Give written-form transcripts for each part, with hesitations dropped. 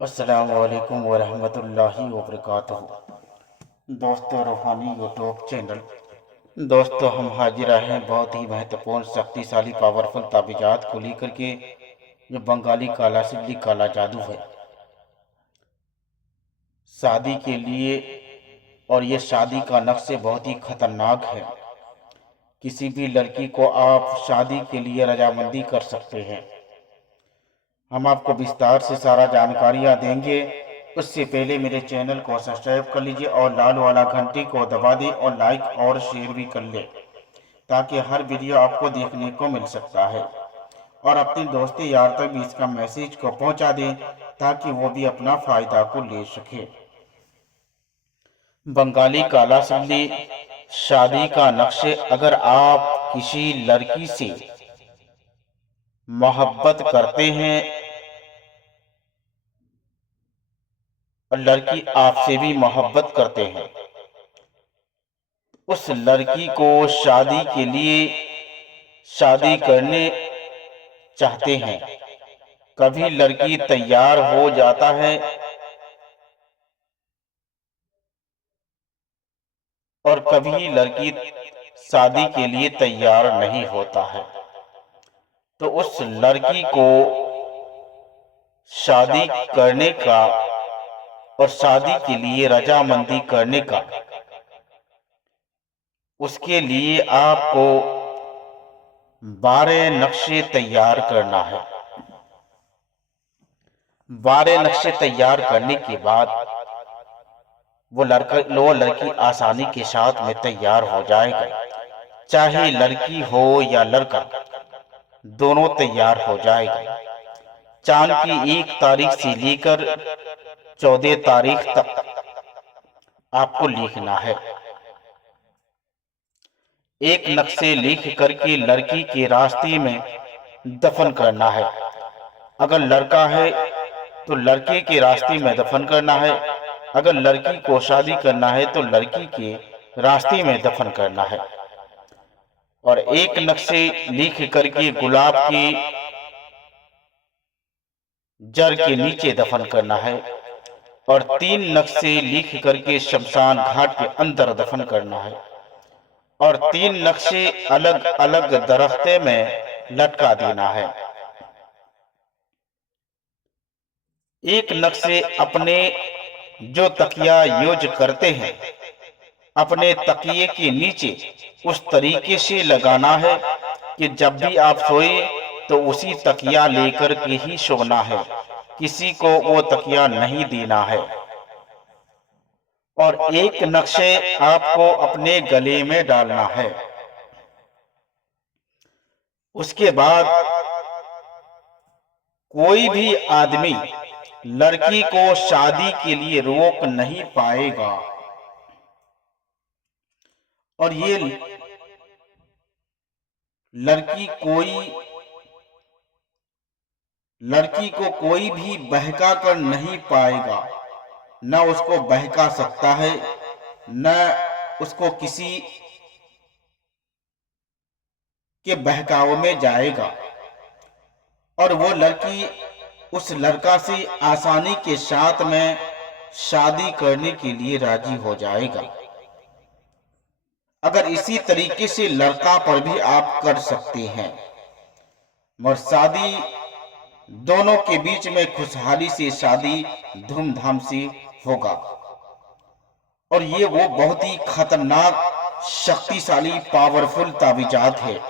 अस्सलाम वालेकुम वरहमतुल्लाहि वबरकातुहू। दोस्तों, रूहानी यूट्यूब चैनल। दोस्तों, हम हाजिर हैं बहुत ही महत्वपूर्ण शक्तिशाली पावरफुल ताबीज़ात को लेकर के, जो बंगाली काला सिल्ली काला जादू है शादी के लिए। और ये शादी का नक्शे बहुत ही खतरनाक है। किसी भी लड़की को आप शादी के लिए रजामंदी कर सकते हैं। हम आपको विस्तार से सारा जानकारियाँ देंगे। उससे पहले मेरे चैनल को सब्सक्राइब कर लीजिए और लाल वाला घंटी को दबा दें और लाइक और शेयर भी कर लें, ताकि हर वीडियो आपको देखने को मिल सकता है। और अपने दोस्ती यार तक भी इसका मैसेज को पहुंचा दें, ताकि वो भी अपना फ़ायदा को ले सके। बंगाली काला सिल्ली शादी का नक्शे। अगर आप किसी लड़की से मोहब्बत करते हैं और लड़की आपसे भी मोहब्बत करते हैं, उस लड़की को शादी के लिए शादी करने चाहते हैं। कभी लड़की तैयार हो जाता है और कभी लड़की शादी के लिए तैयार नहीं होता है। तो उस लड़की को शादी करने का और शादी के लिए रजामंदी करने का, उसके लिए आपको 12 नक्शे तैयार करना है। 12 नक्शे तैयार करने के बाद वो लड़की आसानी के साथ में तैयार हो जाएगा। चाहे लड़की हो या लड़का, दोनों तैयार हो जाएगा। चांद की 1 तारीख से लेकर 14 तारीख तक आपको लिखना है। एक नक्शे लिख करके लड़की के रास्ते में दफन करना है। अगर लड़का है तो लड़के के रास्ते में दफन करना है। अगर लड़की को शादी करना है तो लड़की के रास्ते में दफन करना है। और एक नक्शे लिख करके गुलाब की जड़ के नीचे दफन करना है। और 3 नक्शे लिख करके शमशान घाट के अंदर दफन करना है। और 3 नक्शे अलग अलग दरख्ते में लटका देना है। एक नक्शे अपने जो तकिया यूज करते हैं, अपने तकिए के नीचे उस तरीके से लगाना है कि जब भी आप सोए तो उसी तकिया लेकर के ही सोना है। किसी को वो तकिया नहीं देना है। और एक नक्शे आपको अपने गले में डालना है। उसके बाद कोई भी आदमी लड़की को शादी के लिए रोक नहीं पाएगा। और ये लड़की को कोई भी बहका कर नहीं पाएगा। न उसको बहका सकता है, न उसको किसी के बहकावे में जाएगा। और वो लड़की उस लड़का से आसानी के साथ में शादी करने के लिए राजी हो जाएगा। अगर इसी तरीके से लड़का पर भी आप कर सकते हैं, और शादी दोनों के बीच में खुशहाली से शादी धूमधाम से होगा। और ये वो बहुत ही खतरनाक शक्तिशाली पावरफुल ताबीजात है।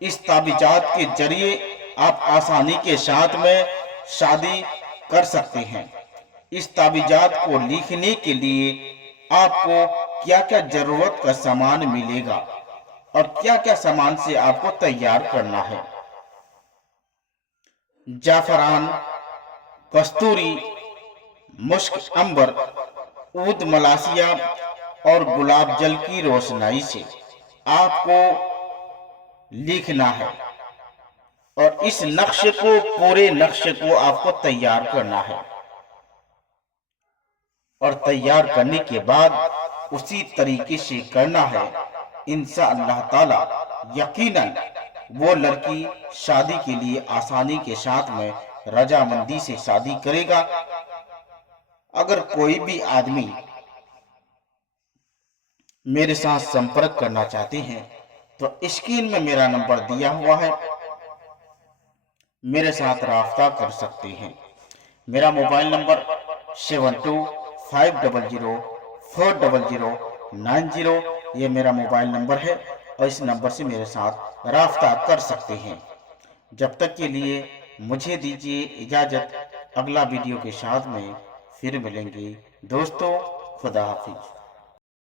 इस ताबीजात के जरिए आप आसानी के साथ में शादी कर सकते हैं। इस ताबीजात को लिखने के लिए आपको क्या क्या जरूरत का सामान मिलेगा और क्या क्या सामान से आपको तैयार करना है। जाफरान, कस्तूरी, मुश्क अंबर, ऊद मलासिया और गुलाब जल की रोशनाई से आपको लिखना है। और इस नक्शे को, पूरे नक्शे को आपको तैयार करना है। और तैयार करने के बाद उसी तरीके से करना है। इंशाअल्लाह ताला यकीनन वो लड़की शादी के लिए आसानी के साथ में रजामंदी से शादी करेगा। अगर कोई भी आदमी मेरे साथ संपर्क करना चाहते हैं तो स्क्रीन में मेरा नंबर दिया हुआ है, मेरे साथ राब्ता कर सकते हैं। मेरा मोबाइल नंबर 7250040090, ये मेरा मोबाइल नंबर है और इस नंबर से मेरे साथ राब्ता कर सकते हैं। जब तक के लिए मुझे दीजिए इजाज़त। अगला वीडियो के साथ में फिर मिलेंगे दोस्तों। खुदा हाफिज।